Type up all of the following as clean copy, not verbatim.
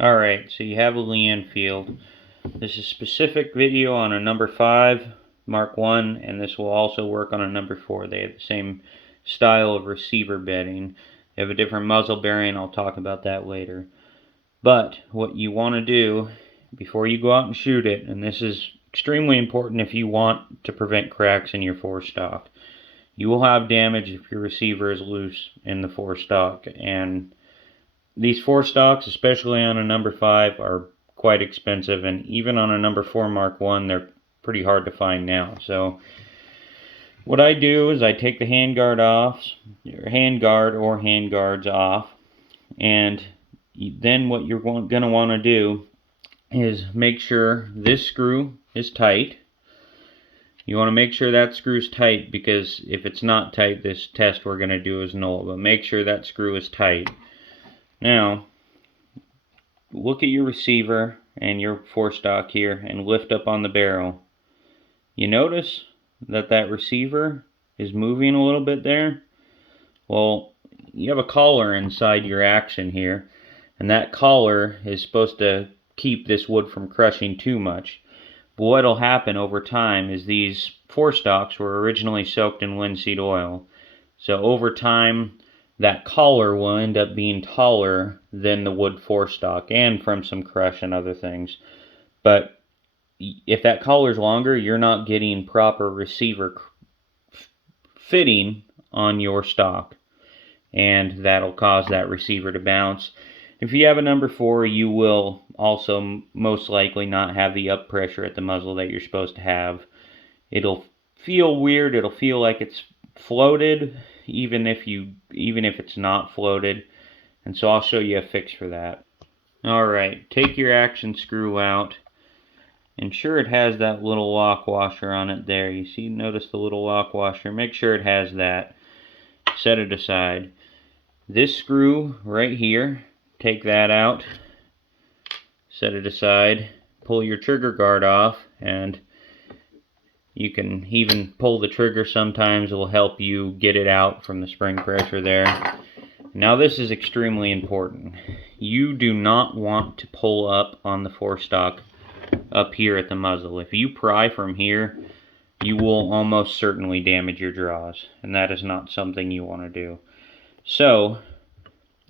Alright, so you have a Linseed. This is a specific video on a number 5 Mark 1, and this will also work on a number 4. They have the same style of receiver bedding. They have a different muzzle bearing. I'll talk about that later. But what you want to do before you go out and shoot it, and this is extremely important if you want to prevent cracks in your forestock. You will have damage if your receiver is loose in the forestock, and these forestocks, especially on a number 5, are quite expensive, and even on a number 4 Mark 1, they're pretty hard to find now. So what I do is I take the handguard off, your handguard or handguards off, and then what you're going to want to do is make sure this screw is tight. You want to make sure that screw's tight, because if it's not tight, this test we're going to do is null. But make sure that screw is tight. Now, look at your receiver and your forestock here and lift up on the barrel. You notice that that receiver is moving a little bit there? Well, you have a collar inside your action here, and that collar is supposed to keep this wood from crushing too much. But what'll happen over time is these forestocks were originally soaked in linseed oil. So over time, that collar will end up being taller than the wood forestock, and from some crush and other things. But if that collar's longer, you're not getting proper receiver fitting on your stock, and that'll cause that receiver to bounce. If you have a number 4, you will also most likely not have the up pressure at the muzzle that you're supposed to have. It'll feel weird. It'll feel like it's floated, even if it's not floated. And so I'll show you a fix for that. Alright, take your action screw out. Ensure it has that little lock washer on it there. You see, notice the little lock washer. Make sure it has that. Set it aside. This screw right here, take that out. Set it aside. Pull your trigger guard off, and you can even pull the trigger sometimes. It will help you get it out from the spring pressure there. Now this is extremely important. You do not want to pull up on the forestock up here at the muzzle. If you pry from here, you will almost certainly damage your draws, and that is not something you want to do. So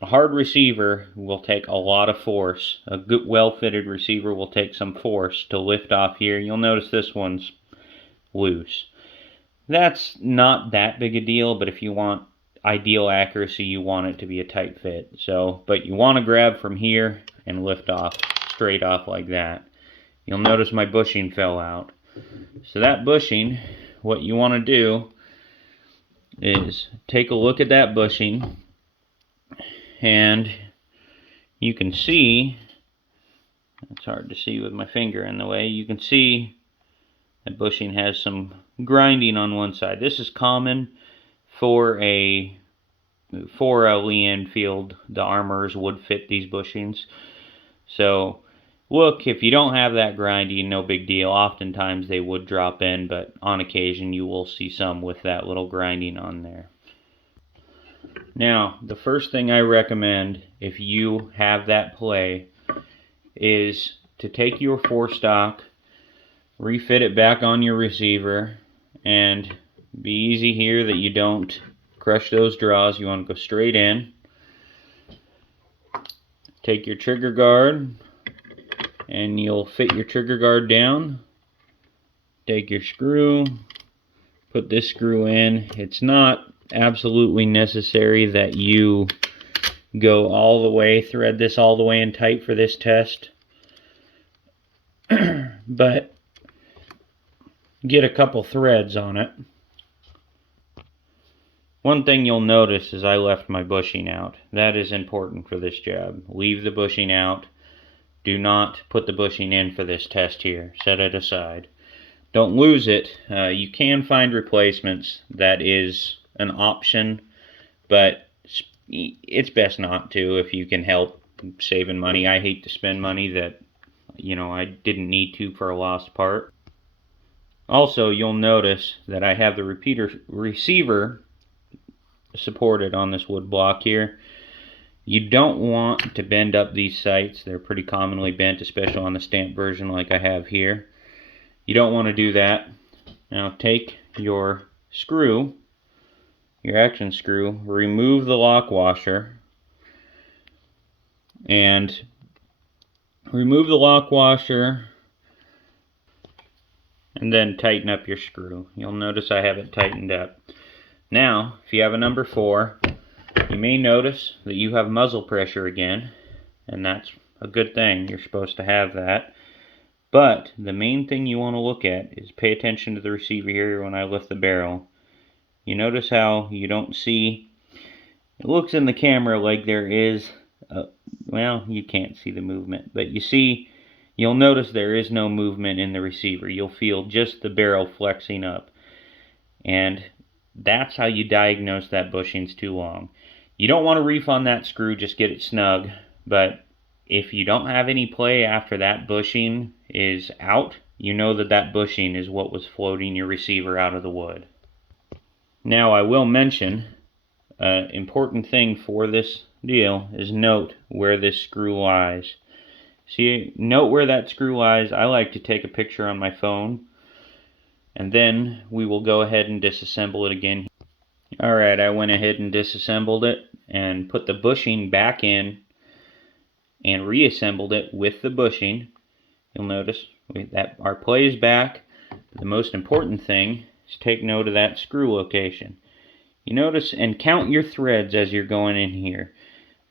a hard receiver will take a lot of force. A good well-fitted receiver will take some force to lift off here. You'll notice this one's loose. That's not that big a deal, but if you want ideal accuracy, you want it to be a tight fit. But you want to grab from here and lift off, straight off like that. You'll notice my bushing fell out. So that bushing, what you want to do is take a look at that bushing, and you can see, it's hard to see with my finger in the way, you can see that bushing has some grinding on one side. This is common for a Lee Enfield. The armors would fit these bushings. So look, if you don't have that grinding, no big deal. Oftentimes they would drop in, but on occasion you will see some with that little grinding on there. Now, the first thing I recommend, if you have that play, is to take your forestock, refit it back on your receiver, and be easy here that you don't crush those draws. You want to go straight in. Take your trigger guard, and you'll fit your trigger guard down. Take your screw, put this screw in. It's not absolutely necessary that you go all the way, thread this all the way in tight for this test, but get a couple threads on it. One thing you'll notice is I left my bushing out. That is important for this job. Leave the bushing out. Do not put the bushing in for this test here. Set it aside. Don't lose it. You can find replacements. That is an option, but it's best not to if you can help saving money. I hate to spend money that, I didn't need to for a lost part. Also, you'll notice that I have the receiver supported on this wood block here. You don't want to bend up these sights. They're pretty commonly bent, especially on the stamped version like I have here. You don't want to do that. Now take your screw, your action screw, remove the lock washer, and remove the lock washer, and then tighten up your screw. You'll notice I have it tightened up. Now, if you have a number 4, you may notice that you have muzzle pressure again, and that's a good thing. You're supposed to have that. But the main thing you want to look at is pay attention to the receiver here when I lift the barrel. You notice how you don't see, it looks in the camera like there is, well, you can't see the movement, but you'll notice there is no movement in the receiver. You'll feel just the barrel flexing up. And that's how you diagnose that bushing's too long. You don't want to reef on that screw, just get it snug, but if you don't have any play after that bushing is out, you know that that bushing is what was floating your receiver out of the wood. Now I will mention, an important thing for this deal is note where this screw lies. See, note where that screw lies. I like to take a picture on my phone, and then we will go ahead and disassemble it again. Alright, I went ahead and disassembled it and put the bushing back in and reassembled it with the bushing. You'll notice that our play is back. The most important thing is take note of that screw location. You notice, and count your threads as you're going in here.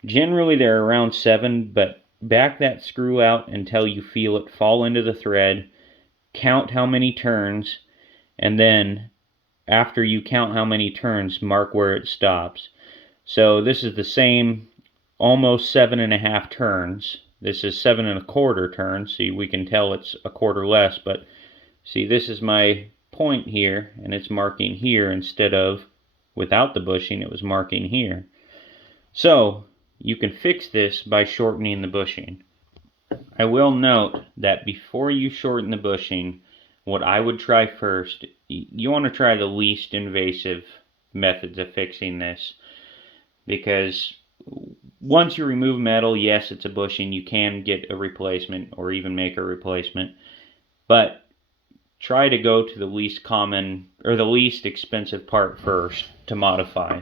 Generally they're around 7, but back that screw out until you feel it fall into the thread. Count how many turns, and then after you count how many turns, mark where it stops. So this is the same, almost 7.5 turns. This is 7 1/4 turns. See, we can tell it's a quarter less, but see, this is my point here, and it's marking here instead of, without the bushing, it was marking here. So you can fix this by shortening the bushing. I will note that before you shorten the bushing, what I would try first, you want to try the least invasive methods of fixing this, because once you remove metal, yes, it's a bushing, you can get a replacement or even make a replacement, but try to go to the least common or the least expensive part first to modify.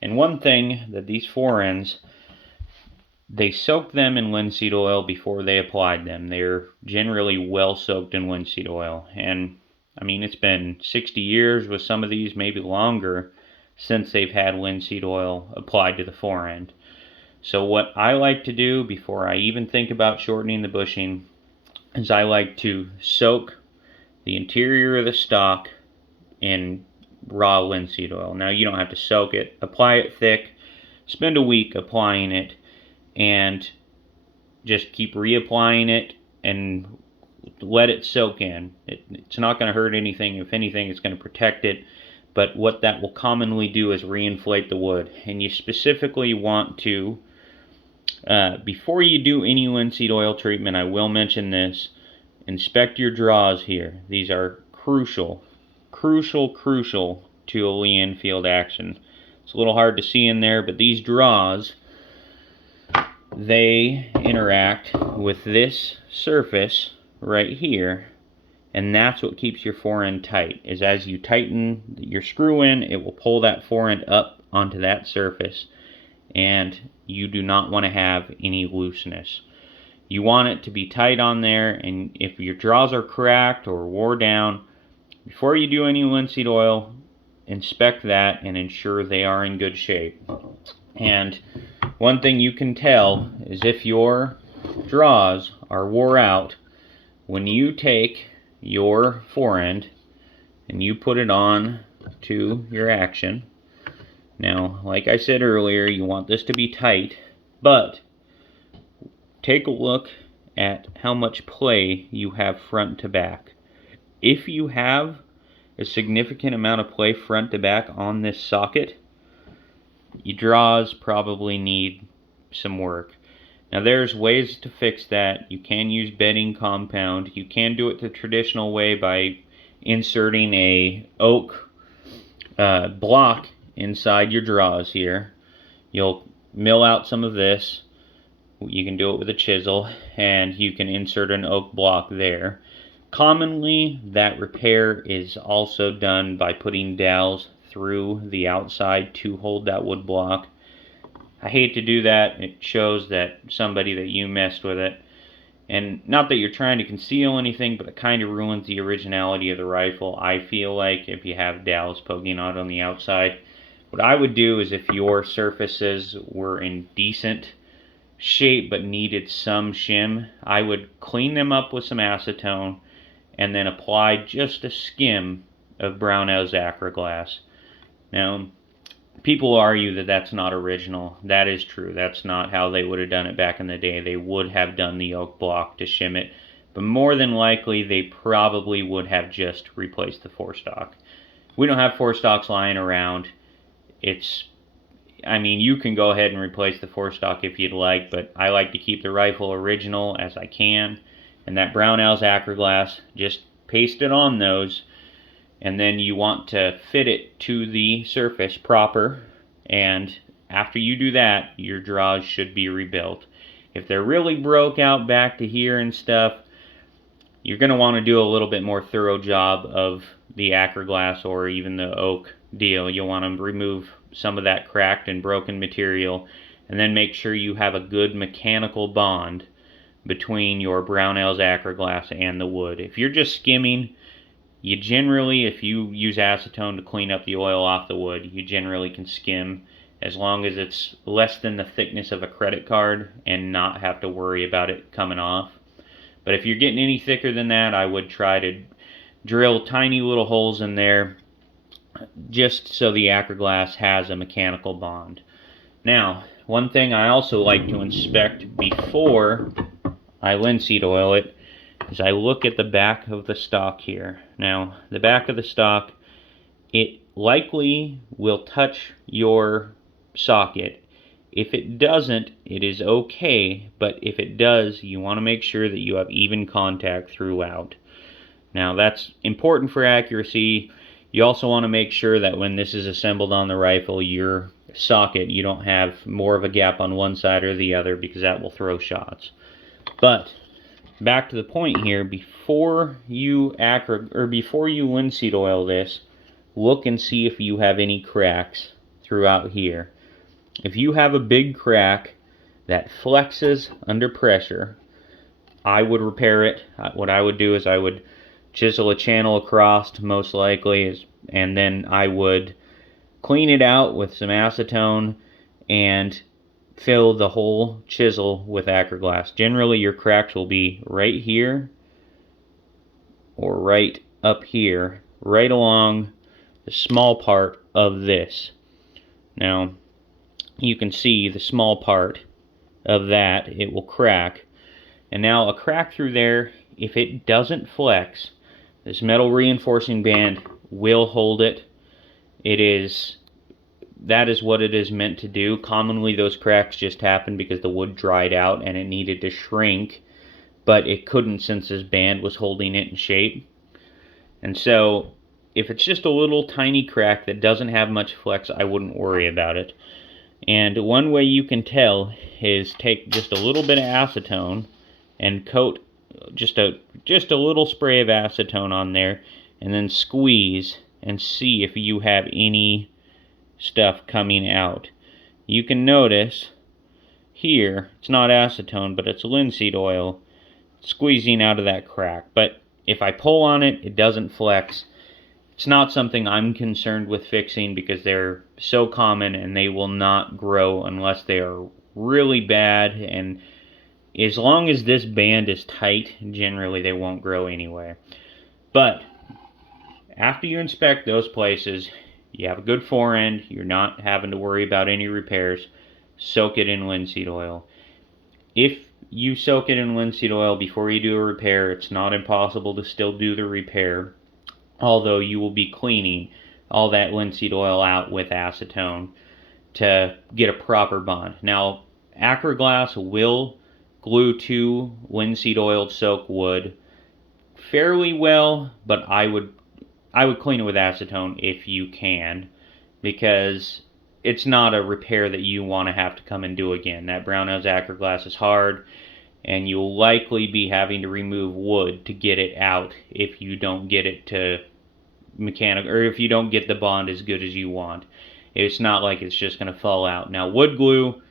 And one thing that these forends, they soak them in linseed oil before they applied them. They're generally well soaked in linseed oil. And I mean, it's been 60 years with some of these, maybe longer, since they've had linseed oil applied to the forend. So what I like to do before I even think about shortening the bushing is I like to soak the interior of the stock in raw linseed oil. Now you don't have to soak it. Apply it thick. Spend a week applying it, and just keep reapplying it and let it soak in. It's not going to hurt anything. If anything, it's going to protect it. But what that will commonly do is reinflate the wood. And you specifically want to, before you do any linseed oil treatment, I will mention this, inspect your draws here. These are crucial to a Lee Enfield action. It's a little hard to see in there, but these draws, they interact with this surface right here, and that's what keeps your forend tight, is as you tighten your screw in, it will pull that forend up onto that surface, and you do not want to have any looseness. You want it to be tight on there, and if your draws are cracked or wore down, before you do any linseed oil, inspect that and ensure they are in good shape. And one thing you can tell is if your draws are wore out, when you take your forend and you put it on to your action. Now, like I said earlier, you want this to be tight, but take a look at how much play you have front to back. If you have a significant amount of play front to back on this socket, your draws probably need some work. Now there's ways to fix that. You can use bedding compound. You can do it the traditional way by inserting a oak block inside your draws here. You'll mill out some of this. You can do it with a chisel, and you can insert an oak block there. Commonly, that repair is also done by putting dowels through the outside to hold that wood block. I hate to do that. It shows that somebody that you messed with it. And not that you're trying to conceal anything, but it kind of ruins the originality of the rifle, I feel like, if you have dowels poking out on the outside. What I would do is, if your surfaces were in decent shape but needed some shim, I would clean them up with some acetone and then apply just a skim of Brownell's Acroglass. Now, people argue that that's not original. That is true. That's not how they would have done it back in the day. They would have done the oak block to shim it, but more than likely they probably would have just replaced the forestock. We don't have forestocks lying around. I mean, you can go ahead and replace the forestock if you'd like, but I like to keep the rifle original as I can. And that Brownell's Acroglass, just paste it on those, and then you want to fit it to the surface proper, and after you do that, your draws should be rebuilt. If they're really broke out back to here and stuff, you're going to want to do a little bit more thorough job of the Acroglass or even the oak deal. You'll want to remove some of that cracked and broken material, and then make sure you have a good mechanical bond between your Brownell's Acroglass and the wood. If you're just skimming, you generally, if you use acetone to clean up the oil off the wood, you generally can skim as long as it's less than the thickness of a credit card and not have to worry about it coming off. But if you're getting any thicker than that, I would try to drill tiny little holes in there just so the Acroglass has a mechanical bond. Now, one thing I also like to inspect before I linseed oil it is I look at the back of the stock here. Now, the back of the stock, it likely will touch your socket. If it doesn't, it is okay, but if it does, you want to make sure that you have even contact throughout. Now, that's important for accuracy. You also want to make sure that when this is assembled on the rifle, your socket, you don't have more of a gap on one side or the other, because that will throw shots. But back to the point here, before you linseed oil this, look and see if you have any cracks throughout here. If you have a big crack that flexes under pressure, I would repair it. What I would do is I would chisel a channel across, most likely, and then I would clean it out with some acetone and fill the whole chisel with Acroglass. Generally, your cracks will be right here or right up here, right along the small part of this. Now, you can see the small part of that, it will crack. And now a crack through there, if it doesn't flex, this metal reinforcing band will hold it. That is what it is meant to do. Commonly those cracks just happen because the wood dried out and it needed to shrink, but it couldn't since this band was holding it in shape. And so if it's just a little tiny crack that doesn't have much flex, I wouldn't worry about it. And one way you can tell is take just a little bit of acetone and coat just a little spray of acetone on there, and then squeeze and see if you have any stuff coming out. You can notice here, it's not acetone, but it's linseed oil squeezing out of that crack. But if I pull on it, it doesn't flex. It's not something I'm concerned with fixing because they're so common and they will not grow unless they are really bad. And as long as this band is tight, generally they won't grow anyway. But after you inspect those places, you have a good forend, you're not having to worry about any repairs, soak it in linseed oil. If you soak it in linseed oil before you do a repair, it's not impossible to still do the repair, although you will be cleaning all that linseed oil out with acetone to get a proper bond. Now, Acroglass will glue to linseed oiled soaked wood fairly well, but I would clean it with acetone if you can, because it's not a repair that you want to have to come and do again. That brown nose acro glass is hard, and you'll likely be having to remove wood to get it out if you don't get it to mechanical, or if you don't get the bond as good as you want. It's not like it's just going to fall out. Now wood glue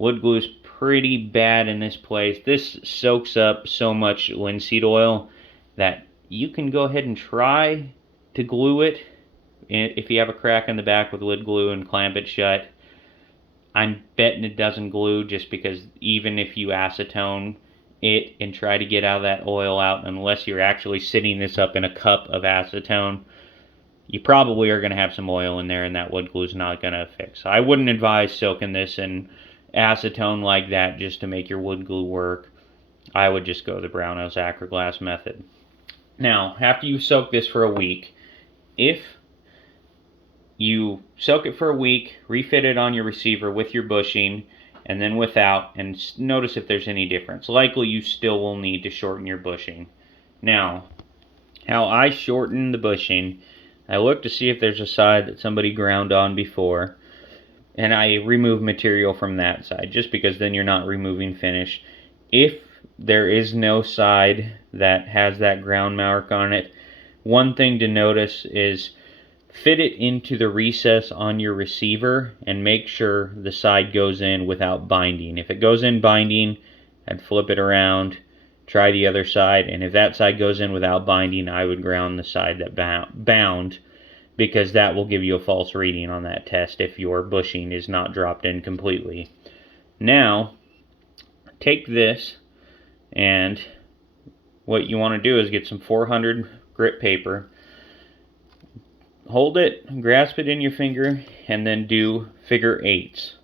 is pretty bad in this place. This soaks up so much linseed oil that you can go ahead and try to glue it if you have a crack in the back with wood glue and clamp it shut. I'm betting it doesn't glue, just because even if you acetone it and try to get all that oil out, unless you're actually sitting this up in a cup of acetone, you probably are going to have some oil in there, and that wood glue is not going to fix. I wouldn't advise soaking this in acetone like that just to make your wood glue work. I would just go the brown nose acro glass method. Now, after you soak this for a week, if you soak it for a week, refit it on your receiver with your bushing and then without, and notice if there's any difference. Likely you still will need to shorten your bushing. Now, how I shorten the bushing, I look to see if there's a side that somebody ground on before, and I remove material from that side, just because then you're not removing finish. If there is no side that has that ground mark on it, one thing to notice is fit it into the recess on your receiver and make sure the side goes in without binding. If it goes in binding, I'd flip it around, try the other side, and if that side goes in without binding, I would ground the side that bound, because that will give you a false reading on that test if your bushing is not dropped in completely. Now, take this, and what you want to do is get some 400 grit paper, hold it, grasp it in your finger, and then do figure eights.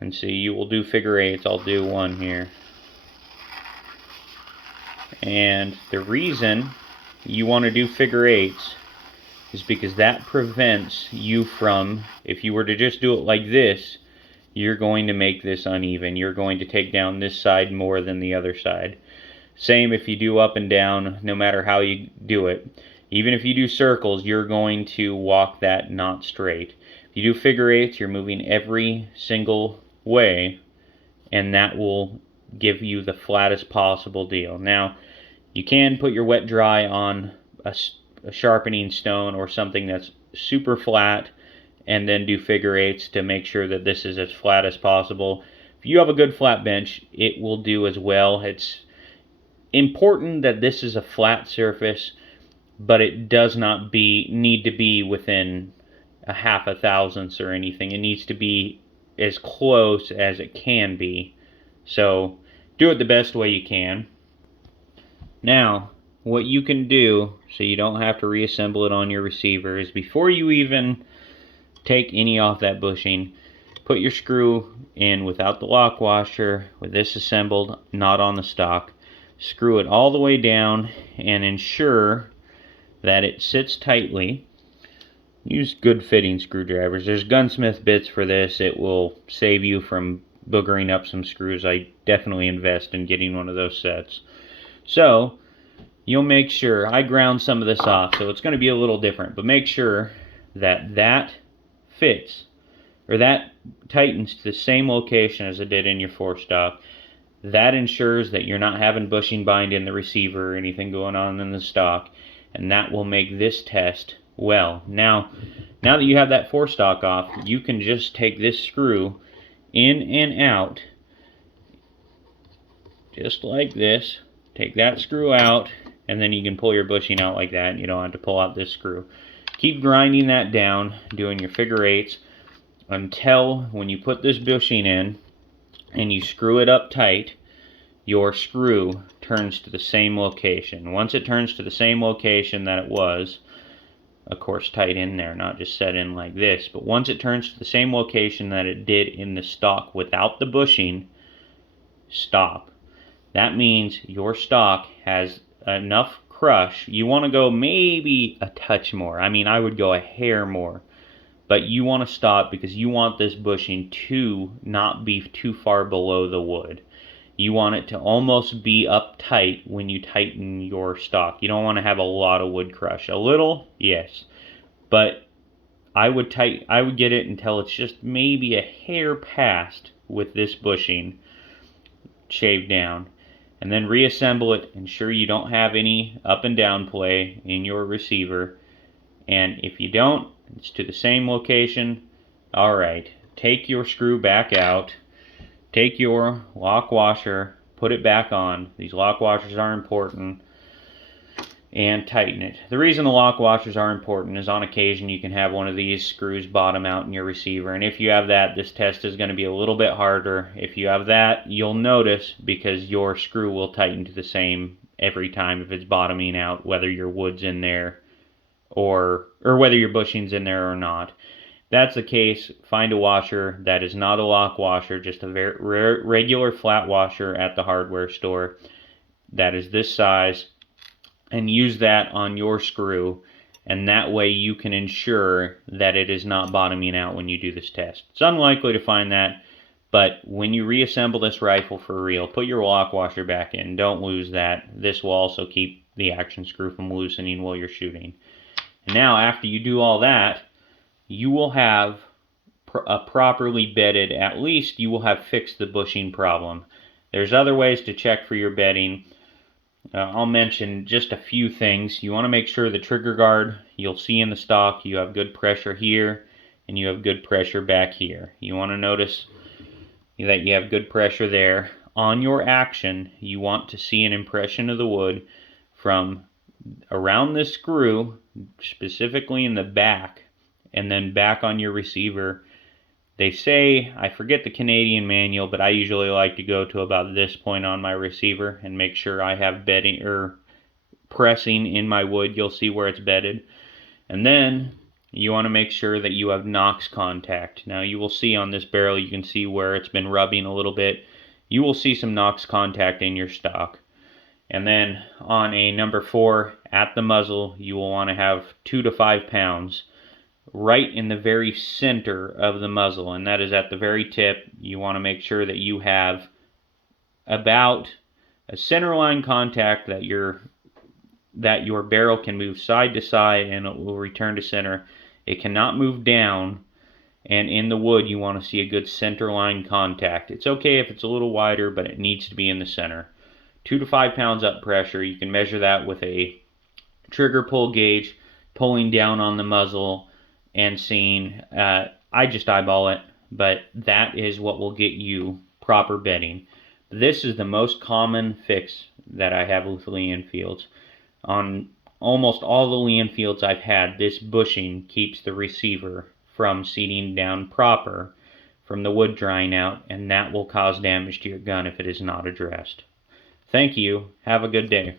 And see, you will do figure eights. I'll do one here. And the reason you want to do figure eights is because that prevents you from, if you were to just do it like this, you're going to make this uneven. You're going to take down this side more than the other side. Same if you do up and down, no matter how you do it. Even if you do circles, you're going to walk that not straight. If you do figure eights, you're moving every single way, and that will give you the flattest possible deal. Now, you can put your wet dry on a sharpening stone or something that's super flat, and then do figure eights to make sure that this is as flat as possible. If you have a good flat bench, it will do as well. It's important that this is a flat surface, but it does not need to be within a half a thousandths or anything. It needs to be as close as it can be. So do it the best way you can. Now, what you can do, so you don't have to reassemble it on your receiver, is before you even take any off that bushing, put your screw in without the lock washer, with this assembled, not on the stock. Screw it all the way down and ensure that it sits tightly. Use good fitting screwdrivers. There's gunsmith bits for this. It will save you from boogering up some screws. I definitely invest in getting one of those sets. So you'll make sure, I ground some of this off, so it's going to be a little different, but make sure that that fits, or that tightens to the same location as it did in your 4-stock. That ensures that you're not having bushing bind in the receiver or anything going on in the stock, and that will make this test well. Now that you have that 4-stock off, you can just take this screw in and out, just like this. Take that screw out, and then you can pull your bushing out like that, and you don't have to pull out this screw. Keep grinding that down, doing your figure eights, until when you put this bushing in and you screw it up tight, your screw turns to the same location. Once it turns to the same location that it was, of course tight in there, not just set in like this, but once it turns to the same location that it did in the stock without the bushing, stop. That means your stock has enough crush. You want to go maybe a touch more. I mean, I would go a hair more. But you want to stop because you want this bushing to not be too far below the wood. You want it to almost be up tight when you tighten your stock. You don't want to have a lot of wood crush. A little, yes. But I would get it until it's just maybe a hair past with this bushing shaved down, and then reassemble it. Ensure you don't have any up and down play in your receiver, and if you don't, it's to the same location. Alright, take your screw back out, take your lock washer, put it back on. These lock washers are important, and tighten it. The reason the lock washers are important is on occasion you can have one of these screws bottom out in your receiver, and if you have that, this test is going to be a little bit harder. If you have that, you'll notice, because your screw will tighten to the same every time if it's bottoming out, whether your wood's in there or whether your bushing's in there or not. If that's the case, find a washer that is not a lock washer, just a very regular flat washer at the hardware store that is this size, and use that on your screw, and that way you can ensure that it is not bottoming out when you do this test. It's unlikely to find that, but when you reassemble this rifle for real, put your lock washer back in. Don't lose that. This will also keep the action screw from loosening while you're shooting. And now, after you do all that, you will have a properly bedded, at least you will have fixed the bushing problem. There's other ways to check for your bedding. I'll mention just a few things. You want to make sure the trigger guard, you'll see in the stock, you have good pressure here and you have good pressure back here. You want to notice that you have good pressure there. On your action, you want to see an impression of the wood from around this screw, specifically in the back, and then back on your receiver. They say, I forget the Canadian manual, but I usually like to go to about this point on my receiver and make sure I have bedding or pressing in my wood. You'll see where it's bedded. And then you want to make sure that you have Knox contact. Now you will see on this barrel, you can see where it's been rubbing a little bit. You will see some Knox contact in your stock. And then on a number 4 at the muzzle, you will want to have 2 to 5 pounds right in the very center of the muzzle, and that is at the very tip. You want to make sure that you have about a center line contact, that your barrel can move side to side and it will return to center. It cannot move down, and in the wood you want to see a good center line contact. It's okay if it's a little wider, but it needs to be in the center. 2 to 5 pounds up pressure. You can measure that with a trigger pull gauge, pulling down on the muzzle and seeing, I just eyeball it, but that is what will get you proper bedding. This is the most common fix that I have with Lee Enfields. On almost all the Lee Enfields I've had, this bushing keeps the receiver from seating down proper from the wood drying out, and that will cause damage to your gun if it is not addressed. Thank you. Have a good day.